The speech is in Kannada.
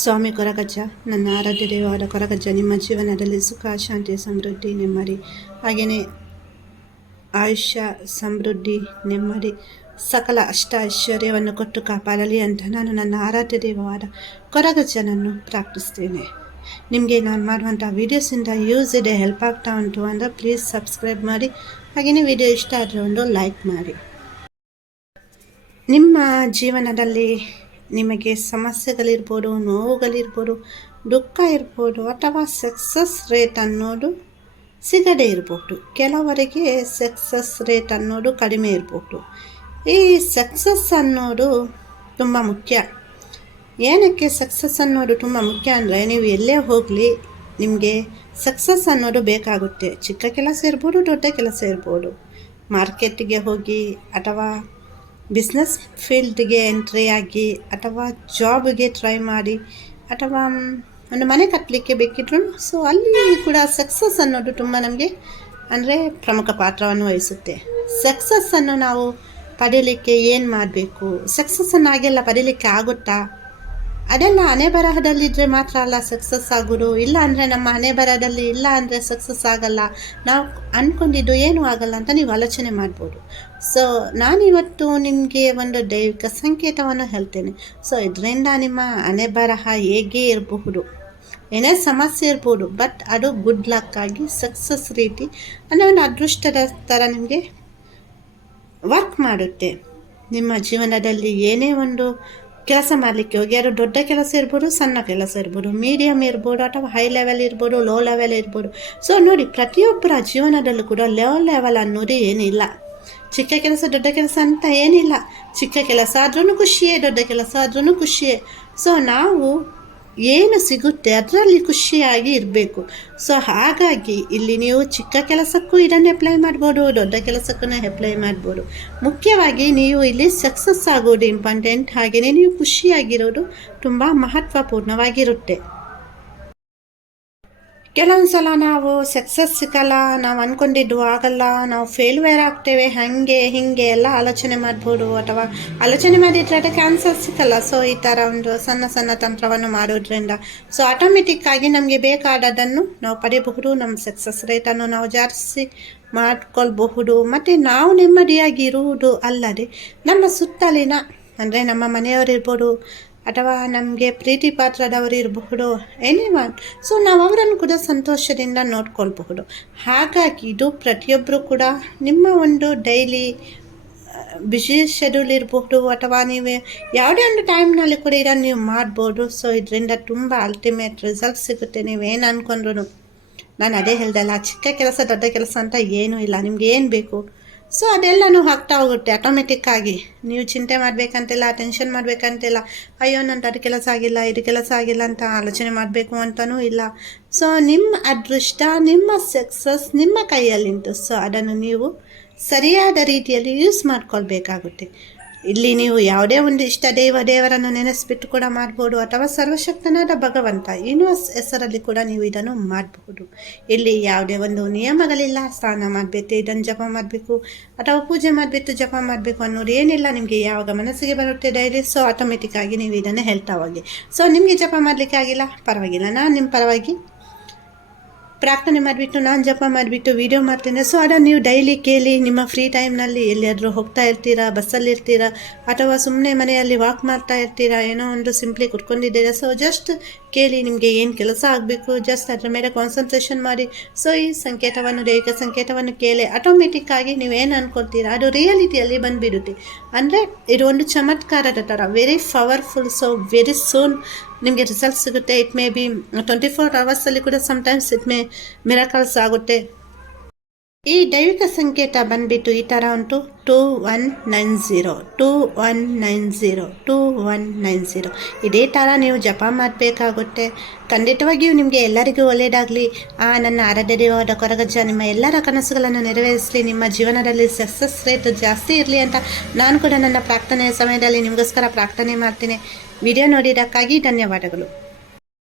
ಸ್ವಾಮಿ ಕೊರಗಜ್ಜ, ನನ್ನ ಆರಾಧ್ಯ ದೇವವಾದ ಕೊರಗಜ್ಜ ನಿಮ್ಮ ಜೀವನದಲ್ಲಿ ಸುಖ, ಶಾಂತಿ, ಸಮೃದ್ಧಿ, ನೆಮ್ಮದಿ, ಹಾಗೆಯೇ ಆಯುಷ್ಯ, ಸಮೃದ್ಧಿ, ನೆಮ್ಮದಿ, ಸಕಲ ಅಷ್ಟ ಐಶ್ವರ್ಯವನ್ನು ಕೊಟ್ಟು ಕಾಪಾಡಲಿ ಅಂತ ನಾನು ನನ್ನ ಆರಾಧ್ಯ ದೇವವಾದ ಕೊರಗಜ್ಜನನ್ನು ಪ್ರಾರ್ಥಿಸ್ತೇನೆ. ನಿಮಗೆ ನಾನು ಮಾಡುವಂಥ ವೀಡಿಯೋಸಿಂದ ಯೂಸ್ ಇದೆ, ಹೆಲ್ಪ್ ಆಗ್ತಾ ಉಂಟು ಅಂದರೆ ಪ್ಲೀಸ್ ಸಬ್ಸ್ಕ್ರೈಬ್ ಮಾಡಿ. ಹಾಗೆಯೇ ವಿಡಿಯೋ ಇಷ್ಟ ಆದರೆ ಒಂದು ಲೈಕ್ ಮಾಡಿ. ನಿಮ್ಮ ಜೀವನದಲ್ಲಿ ನಿಮಗೆ ಸಮಸ್ಯೆಗಳಿರ್ಬೋದು, ನೋವುಗಳಿರ್ಬೋದು, ದುಃಖ ಇರ್ಬೋದು, ಅಥವಾ ಸಕ್ಸಸ್ ರೇಟ್ ಅನ್ನೋದು ಸಿಗದೇ ಇರ್ಬೋದು. ಕೆಲವರಿಗೆ ಸಕ್ಸಸ್ ರೇಟ್ ಅನ್ನೋದು ಕಡಿಮೆ ಇರ್ಬೋದು. ಈ ಸಕ್ಸಸ್ ಅನ್ನೋದು ತುಂಬ ಮುಖ್ಯ. ಏನಕ್ಕೆ ಸಕ್ಸಸ್ ಅನ್ನೋದು ತುಂಬ ಮುಖ್ಯ ಅಂದರೆ, ನೀವು ಎಲ್ಲೇ ಹೋಗಲಿ ನಿಮಗೆ ಸಕ್ಸಸ್ ಅನ್ನೋದು ಬೇಕಾಗುತ್ತೆ. ಚಿಕ್ಕ ಕೆಲಸ ಇರ್ಬೋದು, ದೊಡ್ಡ ಕೆಲಸ ಇರ್ಬೋದು. ಮಾರ್ಕೆಟಿಗೆ ಹೋಗಿ, ಅಥವಾ ಬಿಸ್ನೆಸ್ ಫೀಲ್ಡ್ಗೆ ಎಂಟ್ರಿ ಆಗಿ, ಅಥವಾ ಜಾಬ್ಗೆ ಟ್ರೈ ಮಾಡಿ, ಅಥವಾ ಒಂದು ಮನೆ ಕಟ್ಟಲಿಕ್ಕೆ ಬೇಕಿದ್ರು ಸೊ ಅಲ್ಲಿ ಕೂಡ ಸಕ್ಸಸ್ ಅನ್ನೋದು ತುಂಬ ನಮಗೆ ಅಂದರೆ ಪ್ರಮುಖ ಪಾತ್ರವನ್ನು ವಹಿಸುತ್ತೆ. ಸಕ್ಸಸ್ಸನ್ನು ನಾವು ಪಡೀಲಿಕ್ಕೆ ಏನು ಮಾಡಬೇಕು, ಸಕ್ಸಸ್ಸನ್ನು ಹಾಗೆಲ್ಲ ಪಡೀಲಿಕ್ಕೆ ಆಗುತ್ತಾ? ಅದೆಲ್ಲ ಹಣೆ ಬರಹದಲ್ಲಿದ್ದರೆ ಮಾತ್ರ ಅಲ್ಲ ಸಕ್ಸಸ್ ಆಗೋದು. ಇಲ್ಲ ಅಂದರೆ ನಮ್ಮ ಹಣೆ ಬರಹದಲ್ಲಿ ಇಲ್ಲ ಅಂದರೆ ಸಕ್ಸಸ್ ಆಗಲ್ಲ. ನಾವು ಅಂದ್ಕೊಂಡಿದ್ದು ಏನೂ ಆಗಲ್ಲ ಅಂತ ನೀವು ಆಲೋಚನೆ ಮಾಡ್ಬೋದು. ಸೊ ನಾನಿವತ್ತು ನಿಮಗೆ ಒಂದು ದೈವಿಕ ಸಂಕೇತವನ್ನು ಹೇಳ್ತೇನೆ. ಸೊ ಇದರಿಂದ ನಿಮ್ಮ ಹಣೆ ಬರಹ ಹೇಗೆ ಇರಬಹುದು, ಏನೇ ಸಮಸ್ಯೆ ಇರ್ಬೋದು, ಬಟ್ ಅದು ಗುಡ್ ಲಕ್ ಆಗಿ ಸಕ್ಸಸ್ ರೀತಿ ಅಂದರೆ ಒಂದು ಅದೃಷ್ಟದ ಥರ ನಿಮಗೆ ವರ್ಕ್ ಮಾಡುತ್ತೆ. ನಿಮ್ಮ ಜೀವನದಲ್ಲಿ ಏನೇ ಒಂದು ಕೆಲಸ ಮಾಡಲಿಕ್ಕೆ ಹೋಗಿ, ಅದು ದೊಡ್ಡ ಕೆಲಸ ಇರ್ಬೋದು, ಸಣ್ಣ ಕೆಲಸ ಇರ್ಬೋದು, ಮೀಡಿಯಮ್ ಇರ್ಬೋದು, ಅಥವಾ ಹೈ ಲೆವೆಲ್ ಇರ್ಬೋದು, ಲೋ ಲೆವೆಲ್ ಇರ್ಬೋದು. ಸೊ ನೋಡಿ, ಪ್ರತಿಯೊಬ್ಬರ ಜೀವನದಲ್ಲೂ ಕೂಡ ಲೋ ಲೆವೆಲ್ ಅನ್ನೋದು ಏನಿಲ್ಲ. ಚಿಕ್ಕ ಕೆಲಸ ದೊಡ್ಡ ಕೆಲಸ ಅಂತ ಏನಿಲ್ಲ. ಚಿಕ್ಕ ಕೆಲಸ ಆದ್ರೂ ಖುಷಿಯೇ, ದೊಡ್ಡ ಕೆಲಸ ಆದ್ರೂ ಖುಷಿಯೇ. ಸೊ ನಾವು ಏನು ಸಿಗುತ್ತೆ ಅದರಲ್ಲಿ ಖುಷಿಯಾಗಿ ಇರಬೇಕು. ಸೊ ಹಾಗಾಗಿ ಇಲ್ಲಿ ನೀವು ಚಿಕ್ಕ ಕೆಲಸಕ್ಕೂ ಇದನ್ನು ಅಪ್ಲೈ ಮಾಡ್ಬೋದು, ದೊಡ್ಡ ಕೆಲಸಕ್ಕೂ ಅಪ್ಲೈ ಮಾಡ್ಬೋದು. ಮುಖ್ಯವಾಗಿ ನೀವು ಇಲ್ಲಿ ಸಕ್ಸಸ್ ಆಗೋದು ಇಂಪಾರ್ಟೆಂಟ್. ಹಾಗೆಯೇ ನೀವು ಖುಷಿಯಾಗಿರೋದು ತುಂಬ ಮಹತ್ವಪೂರ್ಣವಾಗಿರುತ್ತೆ. ಕೆಲವೊಂದು ಸಲ ನಾವು ಸಕ್ಸಸ್ ಸಿಗಲ್ಲ, ನಾವು ಅಂದ್ಕೊಂಡಿದ್ದು ಆಗಲ್ಲ, ನಾವು ಫೇಲ್ಯೂರ್ ಆಗ್ತೇವೆ, ಹಾಗೆ ಹೀಗೆ ಎಲ್ಲ ಆಲೋಚನೆ ಮಾಡ್ಬೋದು, ಅಥವಾ ಆಲೋಚನೆ ಮಾಡಿದರೆ ಅದಕ್ಕೆ ಆನ್ಸರ್ ಸಿಕ್ಕಲ್ಲ. ಸೊ ಈ ಥರ ಒಂದು ಸಣ್ಣ ಸಣ್ಣ ತಂತ್ರವನ್ನು ಮಾಡೋದ್ರಿಂದ ಸೊ ಆಟೋಮೆಟಿಕ್ ಆಗಿ ನಮಗೆ ಬೇಕಾದದನ್ನು ನಾವು ಪಡೆಯಬಹುದು. ನಮ್ಮ ಸಕ್ಸಸ್ ರೇಟನ್ನು ನಾವು ಜಾಸ್ತಿ ಮಾಡ್ಕೊಳ್ಬಹುದು. ಮತ್ತು ನಾವು ನೆಮ್ಮದಿಯಾಗಿರುವುದು ಅಲ್ಲದೆ ನಮ್ಮ ಸುತ್ತಲಿನ ಅಂದರೆ ನಮ್ಮ ಮನೆಯವರಿರ್ಬೋದು, ಅಥವಾ ನಮಗೆ ಪ್ರೀತಿ ಪಾತ್ರದವರು ಇರಬಹುದು, ಎನಿವನ್. ಸೊ ನಾವು ಅವರನ್ನು ಕೂಡ ಸಂತೋಷದಿಂದ ನೋಡ್ಕೊಳ್ಬಹುದು. ಹಾಗಾಗಿ ಇದು ಪ್ರತಿಯೊಬ್ಬರು ಕೂಡ ನಿಮ್ಮ ಒಂದು ಡೈಲಿ ಬಿಸಿ ಶೆಡ್ಯೂಲ್ ಇರಬಹುದು, ಅಥವಾ ನೀವು ಯಾವುದೇ ಒಂದು ಟೈಮ್ನಲ್ಲಿ ಕೂಡ ಇದನ್ನು ನೀವು ಮಾಡ್ಬೋದು. ಸೊ ಇದರಿಂದ ತುಂಬ ಅಲ್ಟಿಮೇಟ್ ರಿಸಲ್ಟ್ ಸಿಗುತ್ತೆ. ನೀವೇನು ಅಂದ್ಕೊಂಡ್ರು. ನಾನು ಅದೇ ಹೇಳ್ದಲ್ಲ, ಚಿಕ್ಕ ಕೆಲಸ ದೊಡ್ಡ ಕೆಲಸ ಅಂತ ಏನೂ ಇಲ್ಲ. ನಿಮ್ಗೆ ಏನು ಬೇಕು ಸೊ ಅದೆಲ್ಲನೂ ಆಗ್ತಾ ಹೋಗುತ್ತೆ ಆಟೋಮೆಟಿಕ್ಕಾಗಿ. ನೀವು ಚಿಂತೆ ಮಾಡಬೇಕಂತಿಲ್ಲ, ಟೆನ್ಷನ್ ಮಾಡಬೇಕಂತಿಲ್ಲ. ಅಯ್ಯೋ ನಂದು ಅದು ಕೆಲಸ ಆಗಿಲ್ಲ, ಇದು ಕೆಲಸ ಆಗಿಲ್ಲ ಅಂತ ಆಲೋಚನೆ ಮಾಡಬೇಕು ಅಂತಲೂ ಇಲ್ಲ. ಸೊ ನಿಮ್ಮ ಅದೃಷ್ಟ, ನಿಮ್ಮ ಸಕ್ಸಸ್ ನಿಮ್ಮ ಕೈಯಲ್ಲಿಂಟು. ಸೊ ಅದನ್ನು ನೀವು ಸರಿಯಾದ ರೀತಿಯಲ್ಲಿ ಯೂಸ್ ಮಾಡ್ಕೊಳ್ಬೇಕಾಗುತ್ತೆ. ಇಲ್ಲಿ ನೀವು ಯಾವುದೇ ಒಂದು ಇಷ್ಟ ದೇವರನ್ನು ನೆನೆಸ್ಬಿಟ್ಟು ಕೂಡ ಮಾಡ್ಬೋದು, ಅಥವಾ ಸರ್ವಶಕ್ತನಾದ ಭಗವಂತ ಇನ್ನೂ ಹೆಸರಲ್ಲಿ ಕೂಡ ನೀವು ಇದನ್ನು ಮಾಡಬಹುದು. ಇಲ್ಲಿ ಯಾವುದೇ ಒಂದು ನಿಯಮಗಳಿಲ್ಲ. ಸ್ನಾನ ಮಾಡಬೇಕು, ಇದನ್ನು ಜಪ ಮಾಡಬೇಕು, ಅಥವಾ ಪೂಜೆ ಮಾಡಿಬಿಟ್ಟು ಜಪ ಮಾಡಬೇಕು ಅನ್ನೋದು ಏನಿಲ್ಲ. ನಿಮಗೆ ಯಾವಾಗ ಮನಸ್ಸಿಗೆ ಬರುತ್ತೆ ಡೈಲಿ, ಸೊ ಆಟೋಮೆಟಿಕ್ ಆಗಿ ನೀವು ಇದನ್ನು ಹೇಳ್ತಾ ಹೋಗಿ. ಸೊ ನಿಮಗೆ ಜಪ ಮಾಡಲಿಕ್ಕೆ ಆಗಿಲ್ಲ, ಪರವಾಗಿಲ್ಲ, ನಾನು ನಿಮ್ಮ ಪರವಾಗಿ ಪ್ರಾರ್ಥನೆ ಮಾಡಿಬಿಟ್ಟು, ನಾನು ಜಪ ಮಾಡಿಬಿಟ್ಟು ವಿಡಿಯೋ ಮಾಡ್ತೇನೆ. ಸೊ ಅದನ್ನು ನೀವು ಡೈಲಿ ಕೇಳಿ. ನಿಮ್ಮ ಫ್ರೀ ಟೈಮ್ನಲ್ಲಿ ಎಲ್ಲಿಯಾದರೂ ಹೋಗ್ತಾ ಇರ್ತೀರಾ, ಬಸ್ಸಲ್ಲಿ ಇರ್ತೀರಾ, ಅಥವಾ ಸುಮ್ಮನೆ ಮನೆಯಲ್ಲಿ ವಾಕ್ ಮಾಡ್ತಾ ಇರ್ತೀರಾ, ಏನೋ ಒಂದು ಸಿಂಪ್ಲಿ ಕುತ್ಕೊಂಡಿದ್ದೀರಾ. ಸೊ ಜಸ್ಟ್ ಕೇಳಿ, ನಿಮಗೆ ಏನು ಕೆಲಸ ಆಗಬೇಕು ಜಸ್ಟ್ ಅದರ ಮೇಲೆ ಕಾನ್ಸಂಟ್ರೇಷನ್ ಮಾಡಿ. ಸೊ ಈ ಸಂಕೇತವನ್ನು, ದೈವಿಕ ಸಂಕೇತವನ್ನು ಕೇಳಿ ಆಟೋಮೆಟಿಕ್ಕಾಗಿ ನೀವೇನು ಅಂದ್ಕೊಳ್ತೀರಾ ಅದು ರಿಯಾಲಿಟಿಯಲ್ಲಿ ಬಂದುಬಿಡುತ್ತೆ. ಅಂದರೆ ಇದು ಒಂದು ಚಮತ್ಕಾರದ ಥರ, very powerful. So very soon ನಿಮಗೆ ರಿಸಲ್ಟ್ ಸಿಗುತ್ತೆ. ಇಟ್ ಮೇ ಬಿ 24 ಅವರ್ಸಲ್ಲಿ ಕೂಡ ಸಮಟೈಮ್ಸ್ ಇಟ್ ಮೇ ಮಿರಾಕಲ್ಸ್ ಆಗುತ್ತೆ. ಈ ದೈವಿಕ ಸಂಕೇತ ಬಂದುಬಿಟ್ಟು ಈ ಥರ ಉಂಟು, 2190 2190 2190. ಇದೇ ಥರ ನೀವು ಜಪ ಮಾಡಬೇಕಾಗುತ್ತೆ. ಖಂಡಿತವಾಗಿಯೂ ನಿಮಗೆ ಎಲ್ಲರಿಗೂ ಒಳ್ಳೆಯದಾಗಲಿ. ನನ್ನ ಆರಾಧ್ಯ ದೇವವಾದ ಕೊರಗಜ್ಜ ನಿಮ್ಮ ಎಲ್ಲರ ಕನಸುಗಳನ್ನು ನೆರವೇರಿಸಲಿ. ನಿಮ್ಮ ಜೀವನದಲ್ಲಿ ಸಕ್ಸಸ್ ರೇಟ್ ಜಾಸ್ತಿ ಇರಲಿ ಅಂತ ನಾನು ಕೂಡ ನನ್ನ ಪ್ರಾರ್ಥನೆಯ ಸಮಯದಲ್ಲಿ ನಿಮಗೋಸ್ಕರ ಪ್ರಾರ್ಥನೆ ಮಾಡ್ತೀನಿ. ವಿಡಿಯೋ ನೋಡಿದ್ದಕ್ಕಾಗಿ ಧನ್ಯವಾದಗಳು.